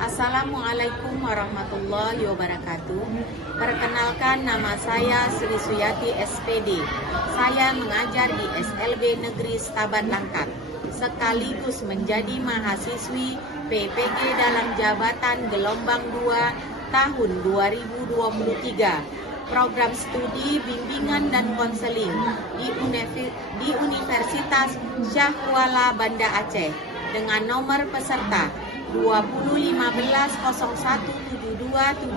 Assalamualaikum warahmatullahi wabarakatuh. Perkenalkan, nama saya Sri Suyati SPD. Saya mengajar di SLB Negeri Stabat Langkat, sekaligus menjadi mahasiswi PPG dalam jabatan gelombang 2 tahun 2023. Program studi bimbingan dan konseling di Universitas Syah Kuala Banda Aceh dengan nomor peserta 201501727215.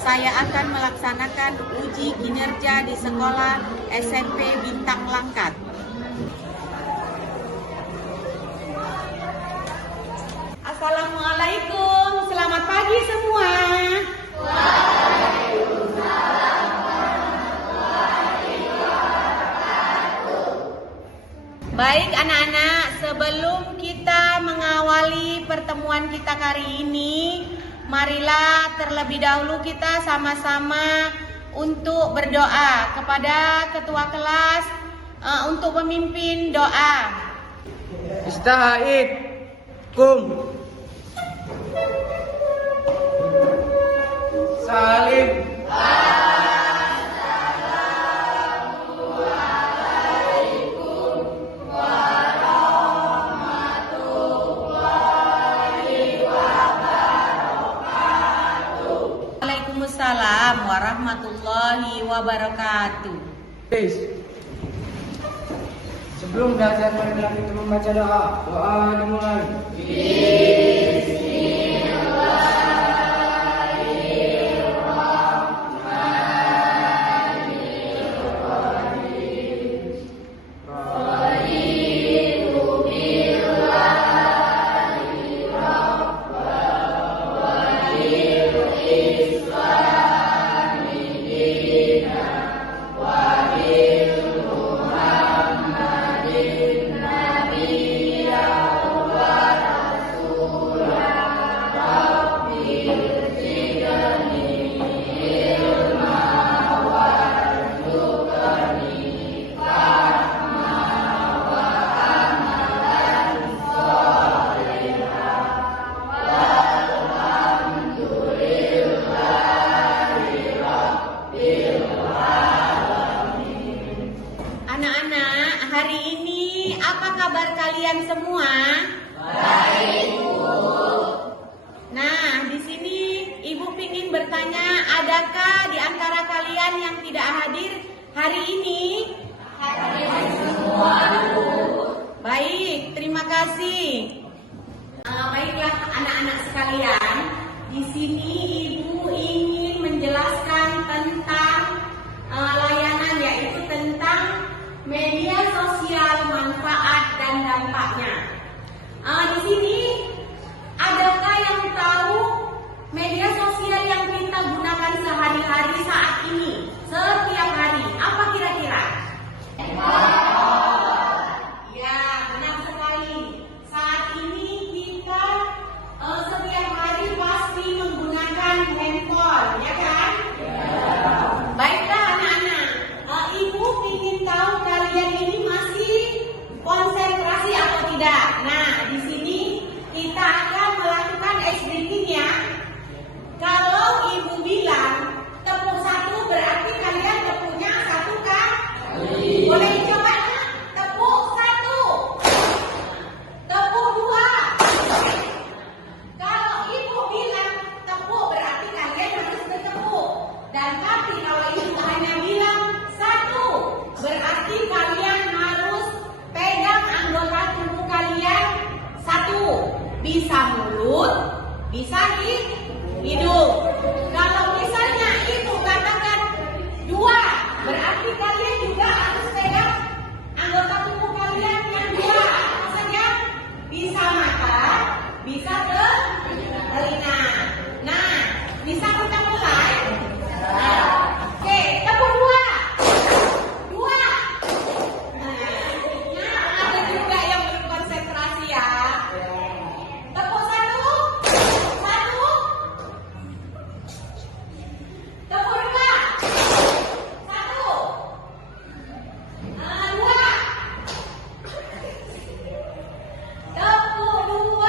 Saya akan melaksanakan uji kinerja di sekolah SMP Bintang Langkat. Assalamualaikum, selamat pagi semua. Baik anak-anak, sebelum kita mengawali pertemuan kita kali ini, marilah terlebih dahulu kita sama-sama untuk berdoa kepada ketua kelas untuk memimpin doa. Istahaikum Salim. Waalaikumsalam warahmatullahi wabarakatuh. Sebelum belajar, marilah kita membaca doa. Doa dimulai. Anak-anak, hari ini apa kabar kalian semua? Baik, Bu. Nah, di sini Ibu ingin bertanya, adakah di antara kalian yang tidak hadir hari ini? Hadir semua, Bu. Baik, terima kasih. Baiklah anak-anak sekalian, di sini Ibu ingin menjelaskan tentang layanan, yaitu tentang media sosial, manfaat dan dampaknya. Di sini adakah yang tahu media sosial yang kita gunakan sehari-hari saat ini, setiap hari? Apa kira-kira? Ya, benar sekali. Saat ini kita setiap hari pasti menggunakan handphone, ya kan? Baiklah anak-anak, Ibu ingin tahu kalian ini masih konsentrasi atau tidak. Nah, di sini kita akan melakukan breaking ya. Kalau Ibu bilang tepuk 1 berarti kalian tepuknya 1 kan? Boleh dicoba ya? Tepuk 1, tepuk 2. Kalau Ibu bilang tepuk berarti kalian harus bertepuk. Dan tapi kalau Ibu hanya bilang 1, berarti kalian harus pegang anggota tubuh kalian 1. Bisa mulut, bisa hidung. Kalau misalnya Ibu katakan 2, berarti kalian juga harus pegang anggota tubuh kalian yang 2. Apa saja? Bisa mata, bisa telinga. Nah, bisa kita mulai? Oke, tepuk 2. Nah, ada juga yang berkonsentrasi ya. Tepuk 1. Tepuk 2. 1. 2. Tepuk 2.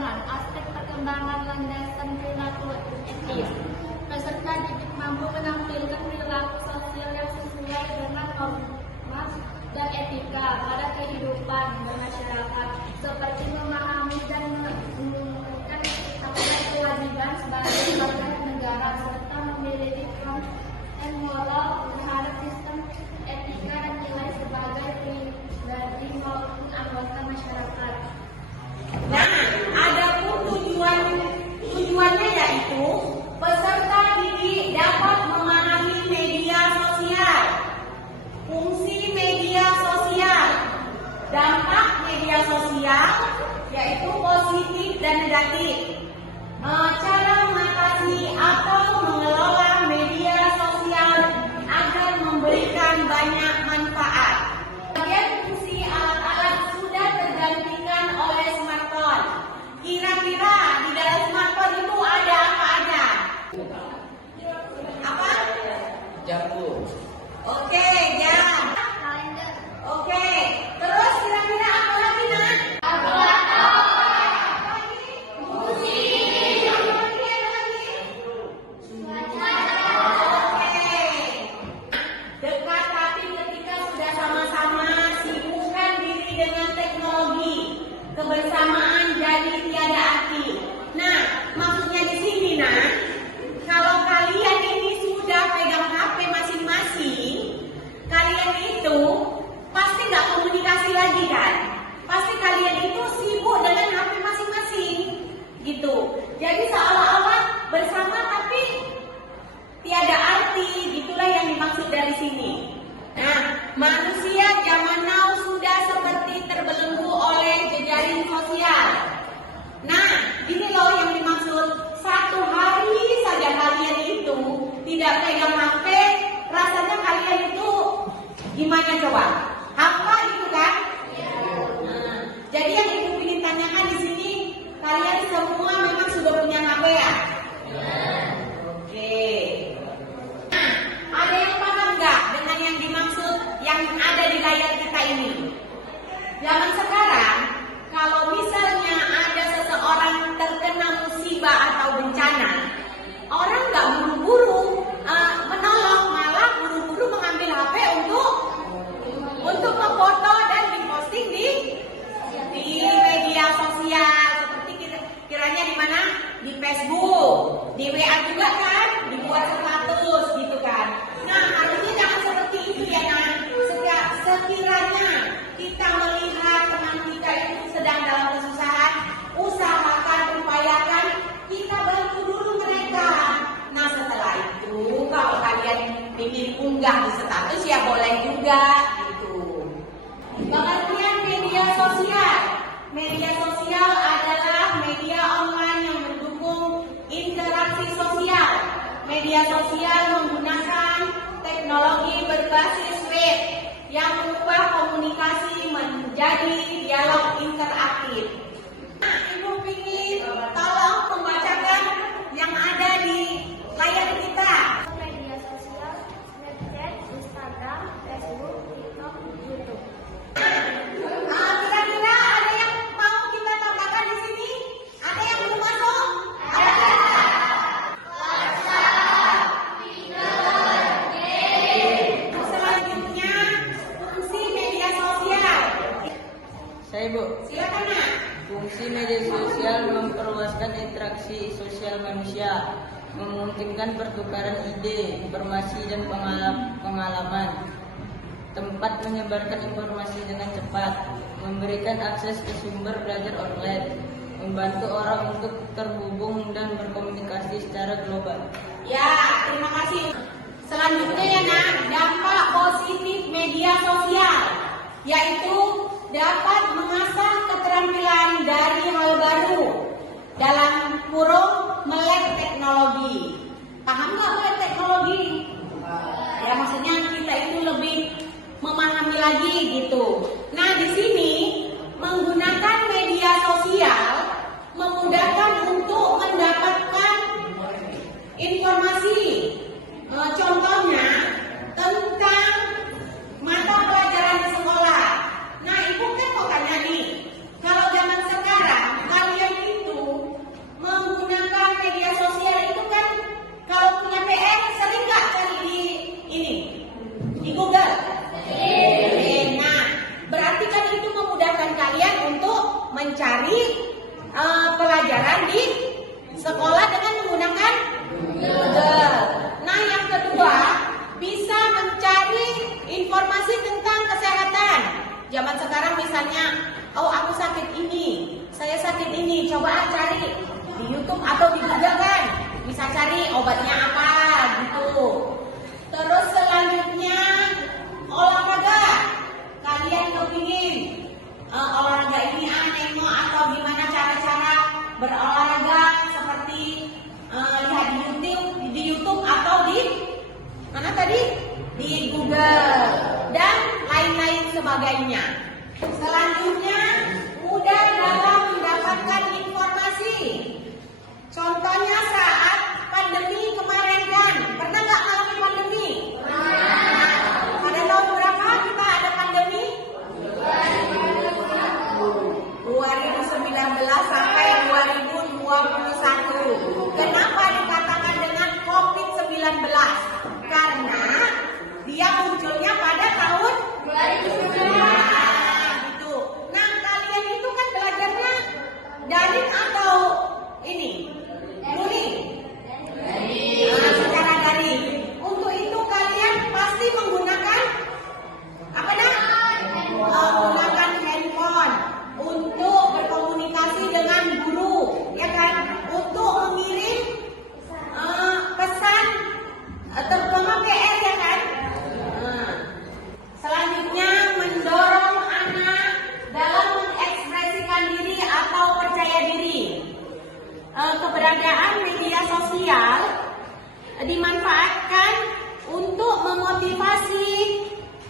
dengan aspek perkembangan landasan perilaku etis. Peserta didik mampu menampilkan perilaku sosial yang sesuai dengan norma dan etika pada kehidupan bermasyarakat, seperti memahami dan menunjukkan hak dan kewajiban sebagai warga negara, serta memiliki dan moral terhadap sistem etika dan nilai sebagai pribadi maupun anggota masyarakat. Nah, adapun tujuannya yaitu peserta didik dapat memahami media sosial, fungsi media sosial, dampak media sosial yaitu positif dan negatif, cara mengatasi atau mengelola media sosial agar memberikan banyak manfaat. Bagian fungsi alat-alat sudah tergantikan oleh smartphone. Kira-kira di dalam smartphone itu ada apa aja? Apa? Jambu. Oke, jam. Kalender. Oke, terus kira-kira apa lagi, Nak? Dekat, tapi ketika sudah sama-sama sibukkan diri dengan teknologi, kebersamaan jadi tiada arti. Nah, maksudnya di sini, Nak, kalau kalian ini sudah pegang HP masing-masing, kalian itu pasti nggak komunikasi lagi kan? Pasti kalian itu sibuk dengan HP masing-masing, gitu. Jadi seolah-olah bersama tapi tiada arti, gitulah yang dimaksud dari sini. Nah, manusia zaman now sudah seperti terbelenggu oleh jejaring sosial. Nah, ini loh yang dimaksud, satu hari saja kalian itu tidak pegang HP, rasanya kalian itu gimana coba? Apa itu kan? Nah, jadi yang ibu ingin tanyakan di sini, kalian semua memang sudah punya HP ya? Oke. Nah, ada yang paham nggak dengan yang dimaksud yang ada di layar kita ini? Zaman sekarang, kalau misalnya ada seseorang terkena musibah atau bencana, orang nggak buru-buru menolong, malah buru-buru mengambil HP untuk memfoto dan diposting di media sosial, seperti kiranya di mana? Di Facebook, di WA juga kan, dibuat status gitu kan. Nah, harusnya jangan seperti itu ya, Nah. Sekiranya kita melihat teman kita itu sedang dalam kesusahan, usahakan, upayakan kita bantu dulu mereka. Nah, setelah itu kalau kalian ingin unggah di status ya boleh juga gitu. Pengertian media sosial. Media sosial adalah media online yang mendukung interaksi sosial. Media sosial menggunakan teknologi berbasis web yang mengubah komunikasi menjadi dialog interaktif. Nah, Ibu ingin tolong membacakan yang ada di layar kita. Media sosial, Snapchat, Instagram, Facebook, TikTok, YouTube. Kira-kira ada yang mau kita tambahkan di sini? Ada yang belum masuk? Ada. Selanjutnya, fungsi media sosial. Saya Bu. Silakan, Nak. Fungsi media sosial memperluaskan interaksi sosial manusia, memungkinkan pertukaran ide, informasi dan pengalaman, tempat menyebarkan informasi dengan cepat, memberikan akses ke sumber belajar online, membantu orang untuk terhubung dan berkomunikasi secara global. Ya, terima kasih. Selanjutnya ya, Nak, dampak positif media sosial, yaitu dapat mengasah keterampilan dari hal baru dalam kurung melek teknologi. Paham nggak melek teknologi? Ya, maksudnya kita itu lebih memahami lagi gitu. Nah, di sini menggunakan media sosial memudahkan untuk mendapatkan informasi. Contohnya tentang mata pelajaran di sekolah. Nah, Ibu kan mau tanya nih, kalau zaman sekarang kalian di sekolah dengan menggunakan Google. Nah, yang kedua, bisa mencari informasi tentang kesehatan. Zaman sekarang misalnya, oh aku sakit ini, saya sakit ini, coba cari di YouTube atau di Google kan, bisa cari obatnya apa gitu. Terus selanjutnya olahraga. Kalian kepingin olahraga ini nengok atau gimana cara-cara berolahraga seperti lihat di YouTube atau di mana tadi? Di Google dan lain-lain sebagainya. Selanjutnya mudah dalam mendapatkan informasi. Contohnya saat pandemi kemarin kan, pernah nggak mengalami pandemi? Pada tahun berapa kita ada pandemi? 2019 sampai 2021. Kenapa dikatakan dengan COVID-19? Karena dia munculnya pada tahun 2019. Gitu. Nah, kalian itu kan belajarnya daring atau ini? Luring? Secara daring. Untuk itu kalian pasti menggunakan apa menggunakan handphone untuk berkomunikasi dengan guru, ya kan? Untuk mengirim pesan terutama PR, ya kan? Selanjutnya mendorong anak dalam mengekspresikan diri atau percaya diri. Keberadaan media sosial dimanfaatkan untuk memotivasi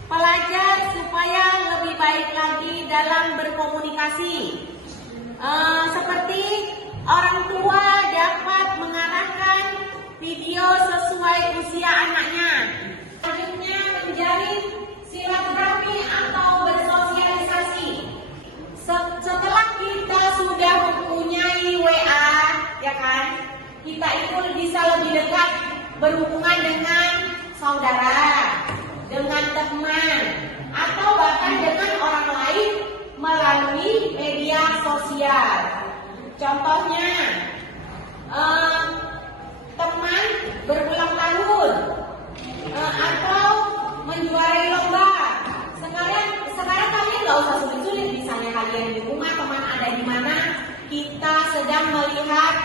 pelajar supaya lebih baik lagi dalam berkomunikasi. Seperti orang tua dapat mengarahkan video sesuai usia anaknya. Selanjutnya menjalin silaturahmi atau bersosialisasi. Setelah kita sudah mempunyai WA, ya kan, kita itu bisa lebih dekat berhubungan dengan saudara, dengan teman, atau bahkan dengan orang lain melalui media sosial. Contohnya, teman berulang tahun atau menjuarai lomba. Sekarang kalian nggak usah sulit-sulit, misalnya kalian di rumah, teman ada di mana, kita sedang melihat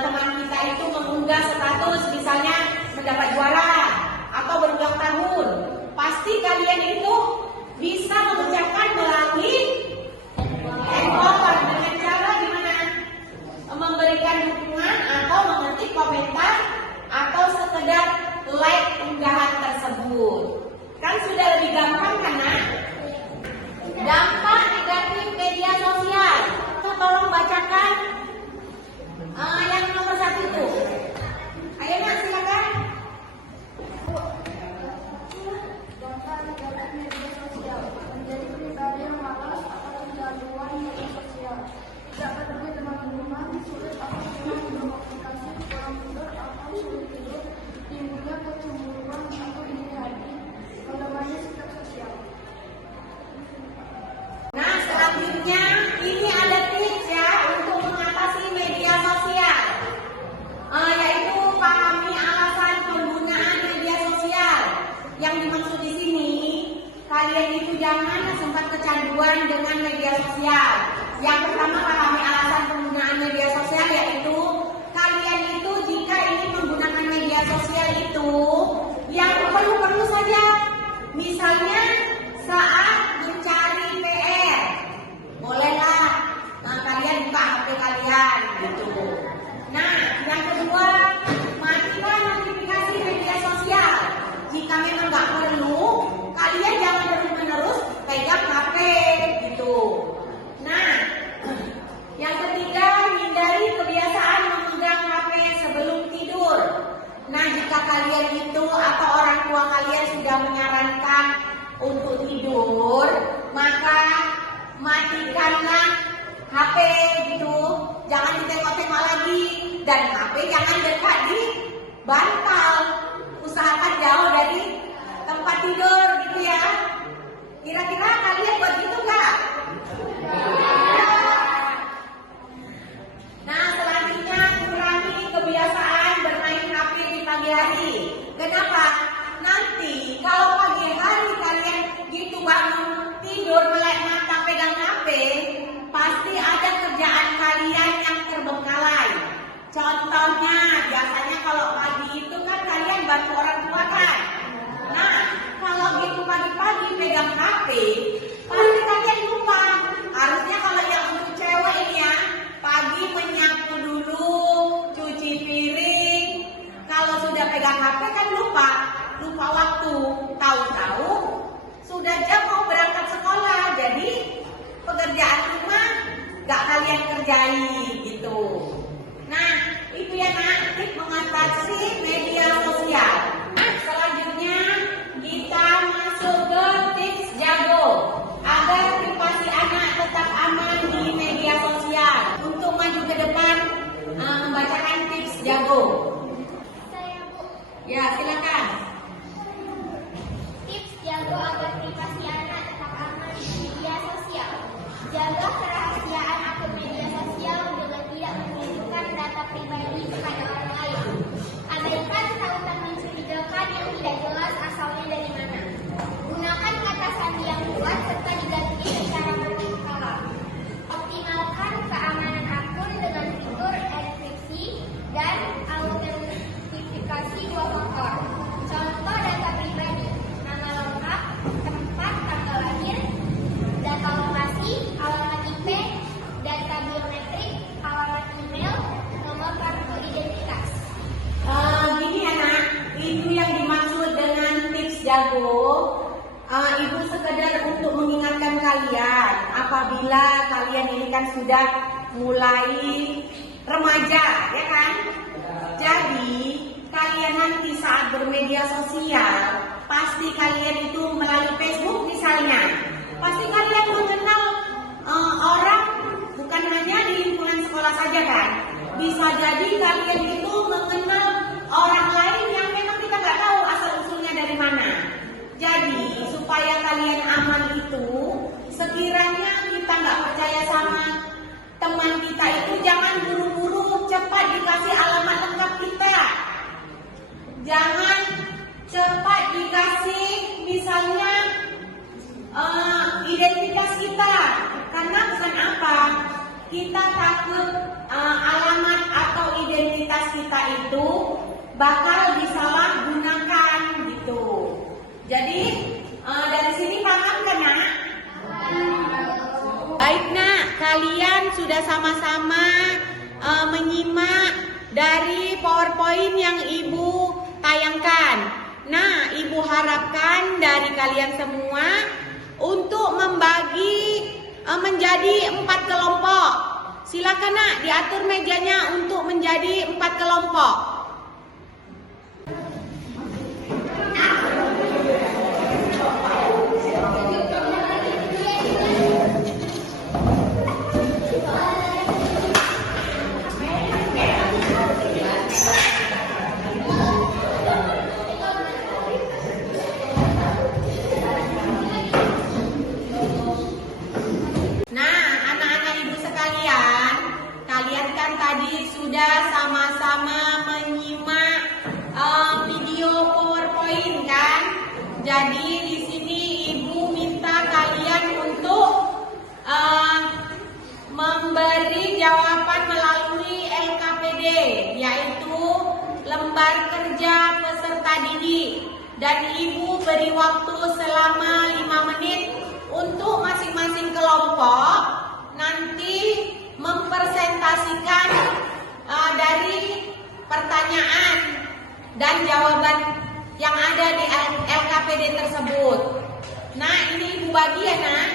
teman kita itu mengunggah status, misalnya mendapat juara atau berulang tahun, pasti kalian itu bisa mengucapkan melalui handphone dengan cara gimana? Memberikan dukungan atau mengetik komentar atau sekedar like unggahan tersebut. Kan sudah lebih gampang kan, Nak? Dampak negatif media sosial. Tolong bacakan yang nomor 1 itu. Ayo Nak, silakan. Dampak negatif media sosial menjadi pribadi yang malas atau kecanduan media sosial. Tidak peduli teman-teman, sulit atau sulit berkomunikasi, kurang tidur atau sulit tidur, timbulnya kecemburuan atau iri hati, melemahnya sikap sosial. Nah, selanjutnya ini ada tips ya untuk mengatasi media sosial, yaitu pahami alasan penggunaan media sosial. Yang dimaksud di sini, kalian itu jangan sempat kecanduan dengan media sosial. Yang pertama, pahami alasan penggunaan media sosial, yaitu kalian itu jika ingin menggunakan media sosial itu yang perlu-perlu saja. Misalnya saat mencari PR, bolehlah kalian buka HP kalian gitu. Nah, yang kedua, matikan notifikasi media sosial. Jika memang nggak perlu, kalian jangan terus-menerus pegang HP gitu. Nah, yang ketiga, hindari kebiasaan memegang HP sebelum tidur. Nah, jika kalian itu atau orang tua kalian sudah menyarankan untuk tidur, maka matikanlah HP gitu. Jangan ditengok-tengok lagi, dan HP jangan dekat di bantal. Usahakan jauh dari tempat tidur gitu ya. Kira-kira kalian buat gitu nggak? Nah, Jago. Saya Bu. Ya, silakan. Tips jago agar privasi anak tetap aman di media sosial. Jaga kerahasiaan akun media sosial dengan tidak menunjukkan data pribadi kepada orang lain. Abaikan tautan mencurigakan yang tidak jelas asalnya dari mana. Gunakan kata sandi yang kuat serta diganti secara berkala. Optimalkan keamanan akun dengan fitur enkripsi dan autentifikasi dua faktor. Contoh data pribadi, nama lengkap, tempat tanggal lahir, data lokasi, alamat IP, data biometrik, alamat email, nomor kartu identitas. Gini anak, itu yang dimaksud dengan tips jago. Ibu sekedar untuk mengingatkan kalian apabila kalian ini kan sudah mulai remaja, ya kan? Jadi kalian nanti saat bermedia sosial, pasti kalian itu melalui Facebook misalnya, pasti kalian mengenal orang bukan hanya di lingkungan sekolah saja kan? Bisa jadi kalian itu mengenal orang lain yang memang kita nggak tahu asal usulnya dari mana. Jadi supaya kalian aman itu, sekiranya kita nggak percaya sama teman kita itu, jangan buru-buru cepat dikasih alamat lengkap kita. Jangan cepat dikasih misalnya identitas kita, karena bukan apa, kita takut alamat atau identitas kita itu bakal disalahgunakan gitu. Jadi dari sini paham kan nak? Baik nak, kalian sudah sama-sama menyimak dari PowerPoint yang ibu tayangkan. Nah, ibu harapkan dari kalian semua untuk membagi menjadi 4 kelompok. Silakan nak, diatur mejanya untuk menjadi 4 kelompok. Tadi sudah sama-sama menyimak video PowerPoint kan? Jadi di sini ibu minta kalian untuk memberi jawaban melalui LKPD, yaitu lembar kerja peserta didik, dan ibu beri waktu selama 5 menit untuk masing-masing kelompok nanti mempresentasikan dari pertanyaan dan jawaban yang ada di LKPD tersebut. Nah, ini ibu bagi ya nak.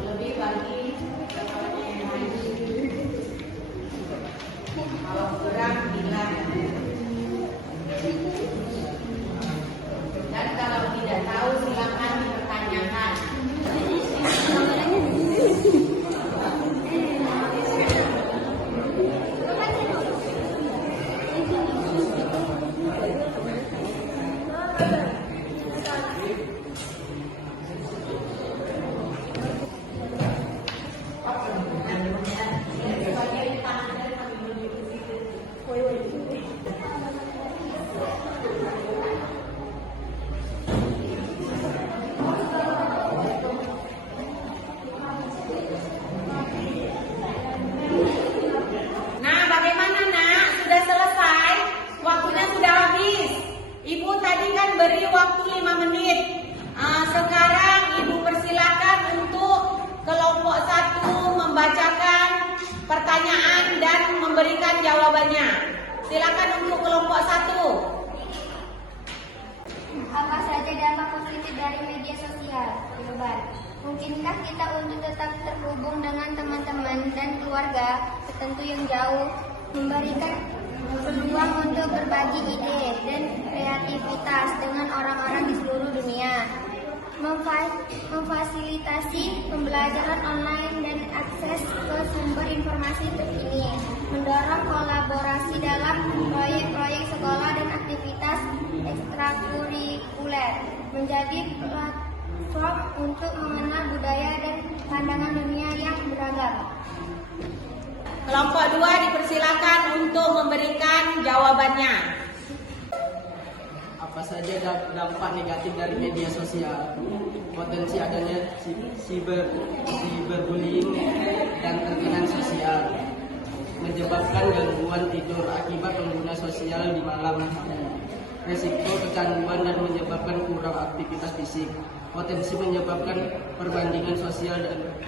Lebih bagi kalau kurang bilang, dan kalau tidak tahu silakan dipertanyakan. Beri waktu 5 menit. Sekarang ibu persilakan untuk kelompok 1 membacakan pertanyaan dan memberikan jawabannya. Silakan untuk kelompok 1. Apa saja dampak positif dari media sosial? Jawaban. Mungkinkah kita untuk tetap terhubung dengan teman-teman dan keluarga tertentu yang jauh, memberikan Peluang untuk berbagi ide dan kreativitas dengan orang-orang di seluruh dunia. Memfasilitasi pembelajaran online dan akses ke sumber informasi terkini. Mendorong kolaborasi dalam proyek-proyek sekolah dan aktivitas ekstrakurikuler. Menjadi platform untuk mengenal budaya dan pandangan dunia yang beragam. Kelompok 2 dipersilakan untuk memberikan jawabannya. Apa saja dampak negatif dari media sosial? Potensi adanya cyberbullying dan tekanan sosial, menyebabkan gangguan tidur akibat pengguna sosial di malam hari, resiko kecanduan dan menyebabkan kurang aktivitas fisik, potensi menyebabkan perbandingan sosial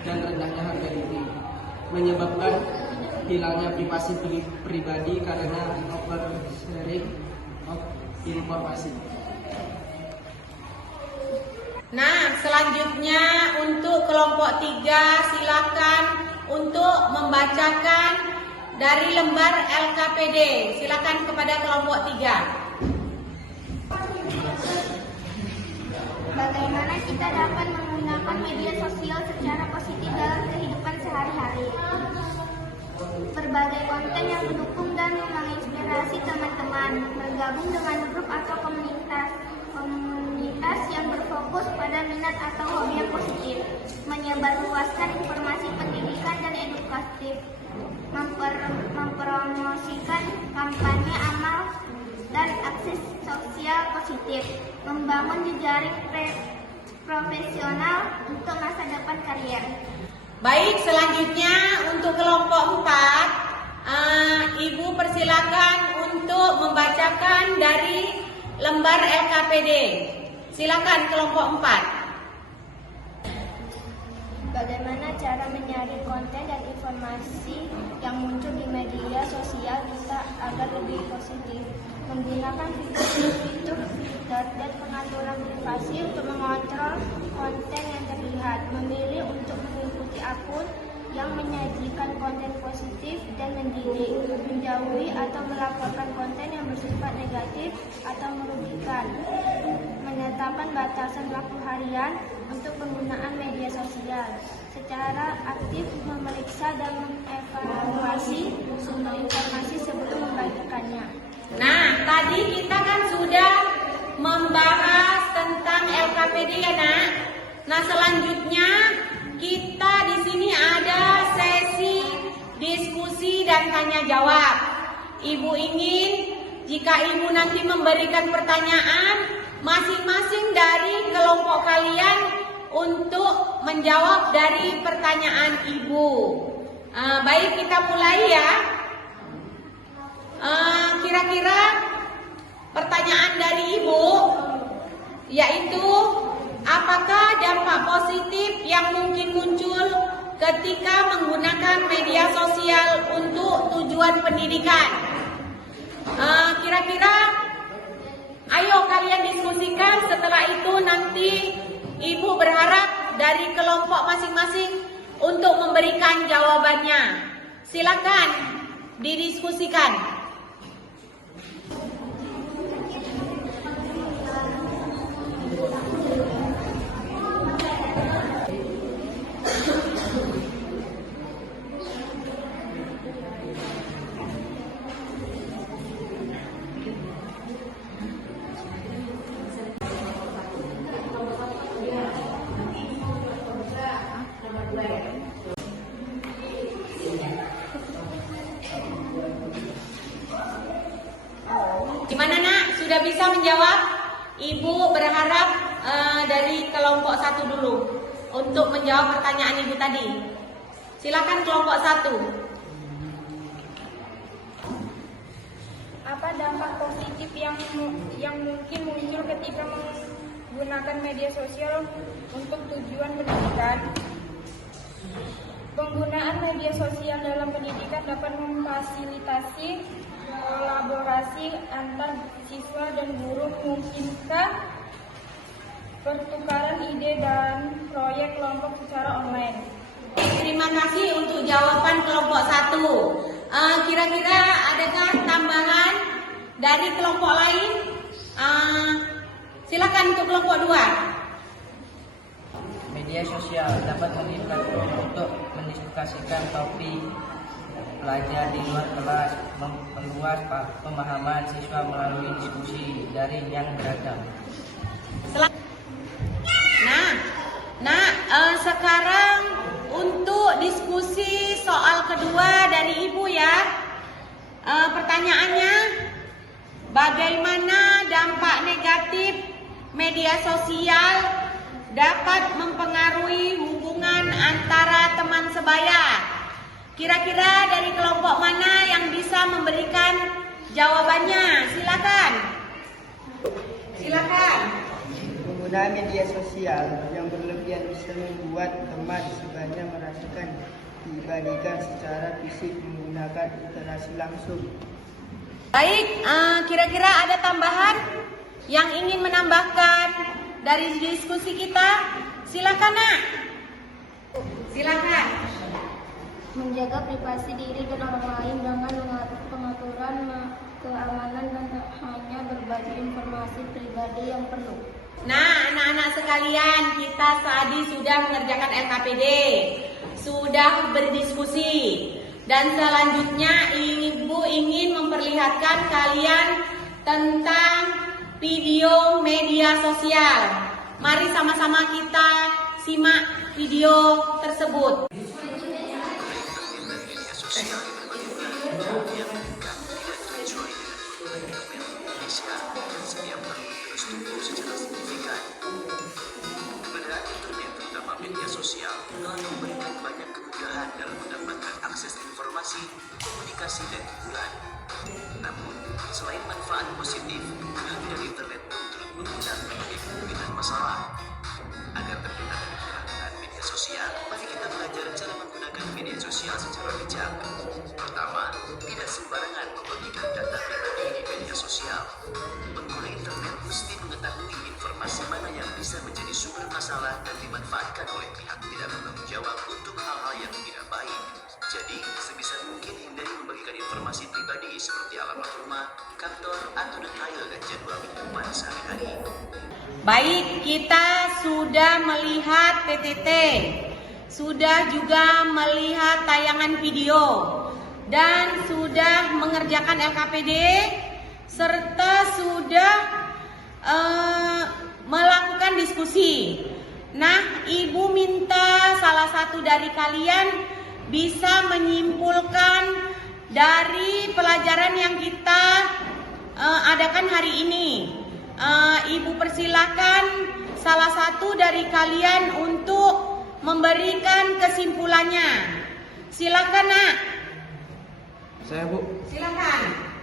dan rendahnya harga diri, menyebabkan hilangnya privasi pribadi karena oversharing of informasi. Nah, selanjutnya untuk kelompok 3 silakan untuk membacakan dari lembar LKPD. Silakan kepada kelompok 3. Bagaimana kita dapat menggunakan media sosial secara positif dalam kehidupan sehari-hari? Berbagai konten yang mendukung dan menginspirasi teman-teman, bergabung dengan grup atau komunitas yang berfokus pada minat atau hobi yang positif, menyebarluaskan informasi pendidikan dan edukatif, mempromosikan kampanye amal dan akses sosial positif, membangun jejaring profesional untuk masa depan karier. Baik, selanjutnya untuk kelompok 4, Ibu persilakan untuk membacakan dari lembar LKPD. Silakan kelompok 4. Bagaimana cara menyaring konten dan informasi yang muncul di media sosial kita agar lebih positif? Menggunakan fitur dan pengaturan privasi untuk mengontrol konten yang terlihat. Memilih untuk mengikuti akun yang menyajikan konten positif dan mendidik. Menjauhi atau melaporkan konten yang bersifat negatif atau merugikan. Menetapkan batasan waktu harian untuk penggunaan media sosial. Secara aktif memeriksa dan mengevaluasi sumber informasi sebelum membagikannya. Nah, tadi kita kan sudah membahas tentang LKPD ya, Nak. Nah, selanjutnya kita di sini ada sesi diskusi dan tanya jawab. Ibu ingin jika Ibu nanti memberikan pertanyaan, masing-masing dari kelompok kalian untuk menjawab dari pertanyaan Ibu. Baik, kita mulai ya. Kira-kira pertanyaan dari Ibu yaitu apakah dampak positif yang mungkin muncul ketika menggunakan media sosial untuk tujuan pendidikan? Kira-kira ayo kalian diskusikan. Setelah itu nanti Ibu berharap dari kelompok masing-masing untuk memberikan jawabannya. Silakan didiskusikan. Gimana, Nak? Sudah bisa menjawab? Ibu berharap dari kelompok 1 dulu untuk menjawab pertanyaan Ibu tadi. Silakan kelompok 1. Apa dampak positif yang mungkin muncul ketika menggunakan media sosial untuk tujuan pendidikan? Penggunaan media sosial dalam pendidikan dapat memfasilitasi kolaborasi antar siswa dan guru, memungkinkan pertukaran ide dan proyek kelompok secara online. Terima kasih untuk jawaban kelompok 1. Kira-kira adakah tambahan dari kelompok lain? Silakan untuk kelompok 2. Media sosial dapat meningkatkan untuk mendiskusikan topik pelajar di luar kelas, memperluas pemahaman siswa melalui diskusi daring yang beragam. Sekarang untuk diskusi soal kedua dari Ibu ya. Pertanyaannya, bagaimana dampak negatif media sosial dapat mempengaruhi hubungan antara teman sebaya? Kira-kira dari kelompok mana yang bisa memberikan jawabannya? Silakan. Penggunaan media sosial yang berlebihan bisa membuat teman sebaya merasakan dibandingkan secara fisik menggunakan interaksi langsung. Baik, kira-kira ada tambahan yang ingin menambahkan dari diskusi kita? Silakan, Nak. Silakan. Menjaga privasi diri dan orang lain dengan pengaturan keamanan dan hanya berbagi informasi pribadi yang perlu. Nah, anak-anak sekalian, kita tadi sudah mengerjakan LKPD, sudah berdiskusi, dan selanjutnya Ibu ingin memperlihatkan kalian tentang video media sosial. Mari sama-sama kita simak video tersebut. Media sosial telah memberikan banyak kemudahan dalam mendapatkan akses informasi, komunikasi, dan hiburan. Namun, selain manfaat positif, kehadiran internet pun turut mengundang berbagai kemungkinan masalah. Agar terhindar dari penyalahgunaan media sosial, mari kita belajar cara menggunakan media sosial secara bijak. Pertama, tidak sembarangan membagikan data pribadi di media sosial. Pengguna internet mesti mengetahui informasi mana yang bisa menjadi sumber masalah dan dimanfaatkan oleh pihak tidak bertanggung jawab untuk hal-hal yang tidak baik. Jadi, sebisa mungkin hindari membagikan informasi pribadi seperti alamat rumah, kantor, atau detail dan jadwal kehidupan sehari-hari. Baik, kita sudah melihat PTT, sudah juga melihat tayangan video, dan sudah mengerjakan LKPD, serta sudah melakukan diskusi. Nah, Ibu minta salah satu dari kalian bisa menyimpulkan dari pelajaran yang kita adakan hari ini. Ibu persilakan salah satu dari kalian untuk memberikan kesimpulannya. Silakan, Nak. Saya, Bu. Silakan.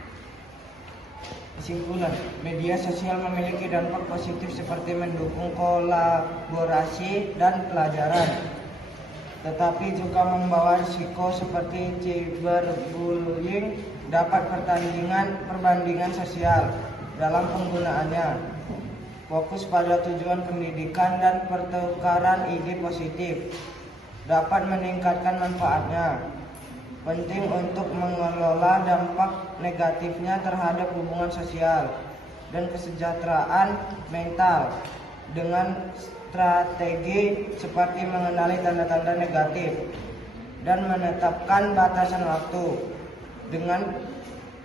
Kesimpulan, media sosial memiliki dampak positif seperti mendukung kolaborasi dan pelajaran, tetapi juga membawa risiko seperti cyberbullying, dapat perbandingan sosial dalam penggunaannya. Fokus pada tujuan pendidikan dan pertukaran ide positif dapat meningkatkan manfaatnya. Penting untuk mengelola dampak negatifnya terhadap hubungan sosial dan kesejahteraan mental dengan strategi seperti mengenali tanda-tanda negatif dan menetapkan batasan waktu. Dengan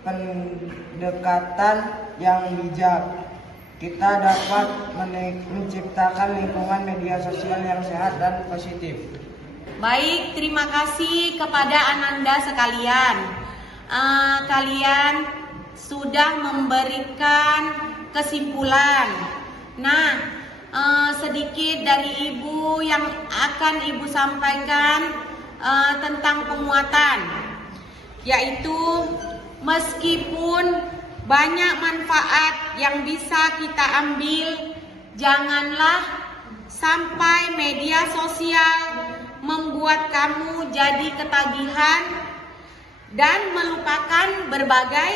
pendekatan yang bijak, kita dapat menciptakan lingkungan media sosial yang sehat dan positif. Baik, terima kasih kepada Ananda sekalian. Kalian sudah memberikan kesimpulan. Nah, sedikit dari Ibu yang akan Ibu sampaikan tentang penguatan, yaitu meskipun banyak manfaat yang bisa kita ambil, janganlah sampai media sosial membuat kamu jadi ketagihan dan melupakan berbagai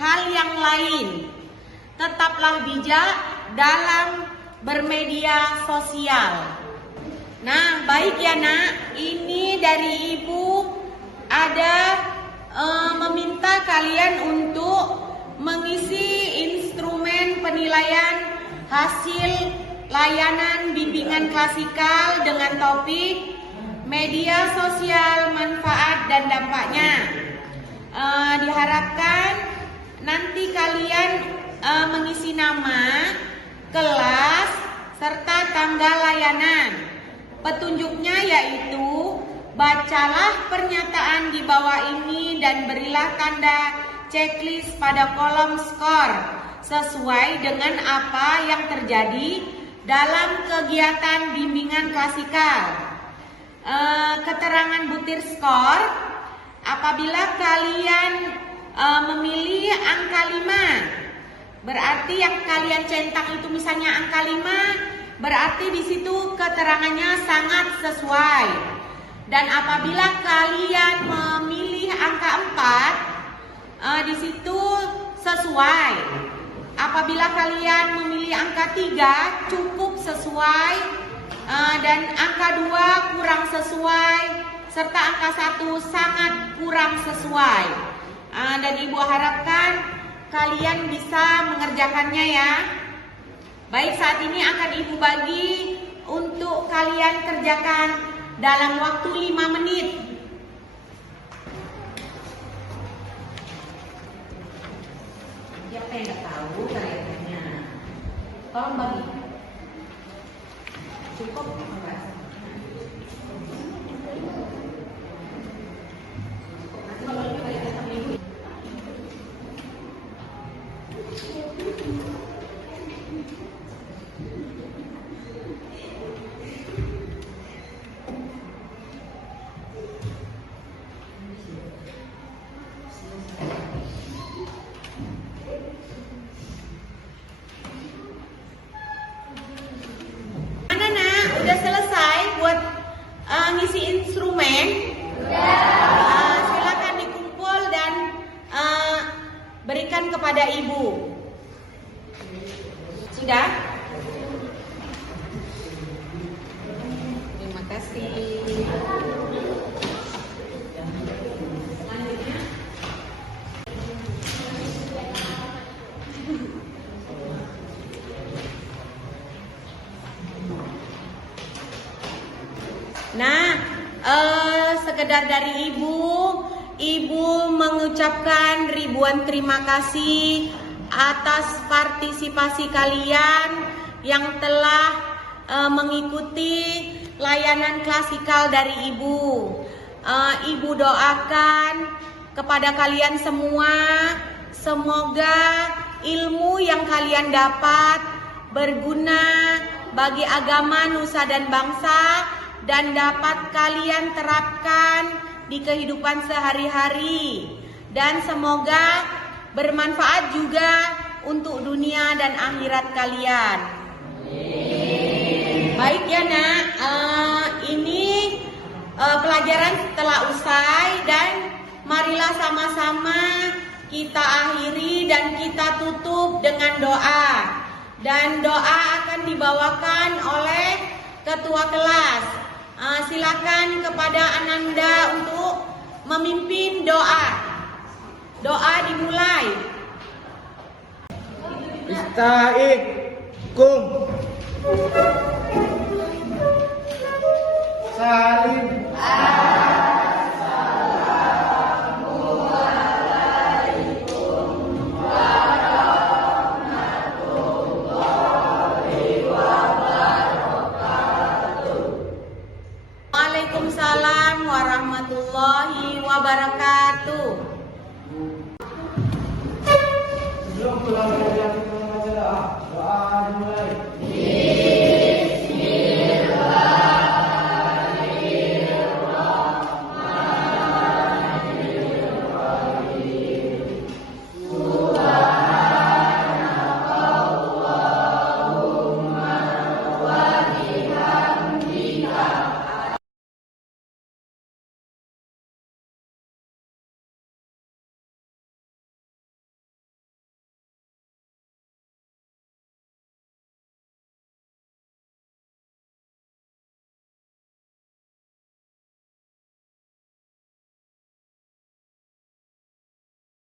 hal yang lain. Tetaplah bijak dalam bermedia sosial. Nah, baik ya, Nak. Ini dari Ibu ada meminta kalian untuk hasil layanan bimbingan klasikal dengan topik media sosial, manfaat dan dampaknya. Diharapkan nanti kalian mengisi nama, kelas, serta tanggal layanan. Petunjuknya yaitu bacalah pernyataan di bawah ini dan berilah tanda checklist pada kolom skor sesuai dengan apa yang terjadi dalam kegiatan bimbingan klasikal. Keterangan butir skor apabila kalian memilih angka 5, berarti yang kalian centang itu misalnya angka 5, berarti di situ keterangannya sangat sesuai. Dan apabila kalian memilih angka 4, di situ sesuai. Apabila kalian memilih angka 3, cukup sesuai, dan angka 2 kurang sesuai, serta angka 1 sangat kurang sesuai. Dan Ibu harapkan kalian bisa mengerjakannya ya. Baik, saat ini akan Ibu bagi untuk kalian kerjakan dalam waktu 5 menit. Siapa yang nggak tahu kayaknya? Tolong bagi. Cukup enggak? Udah selesai buat ngisi instrumen? Silakan dikumpul dan berikan kepada Ibu. Sudah? Terima kasih. Nah, sekedar dari Ibu mengucapkan ribuan terima kasih atas partisipasi kalian yang telah mengikuti layanan klasikal dari Ibu. Ibu doakan kepada kalian semua, semoga ilmu yang kalian dapat berguna bagi agama, nusa dan bangsa, dan dapat kalian terapkan di kehidupan sehari-hari, dan semoga bermanfaat juga untuk dunia dan akhirat kalian. Baik ya nak, ini pelajaran telah usai dan marilah sama-sama kita akhiri dan kita tutup dengan doa. Dan doa akan dibawakan oleh ketua kelas. Silakan kepada Ananda untuk memimpin doa. Doa dimulai. Istaikum Salim